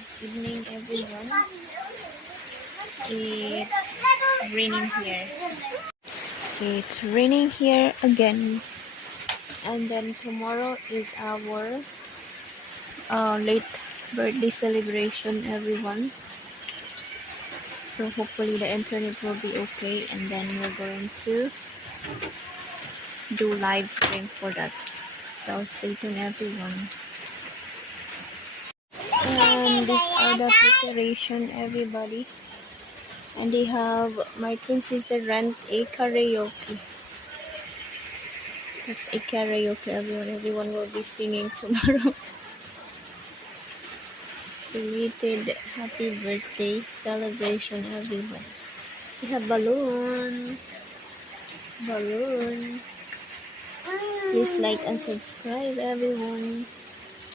Good evening, everyone. It's raining here. It's raining here again. And then tomorrow is our late birthday celebration, everyone. So hopefully the internet will be okay, and then we're going to do live stream for that. So stay tuned, everyone. And these are the preparation, everybody. And they have my twin sister rent a karaoke. That's a karaoke, everyone. Everyone will be singing tomorrow. Belated happy birthday celebration, everyone. We have balloon. Balloon. Please like and subscribe, everyone.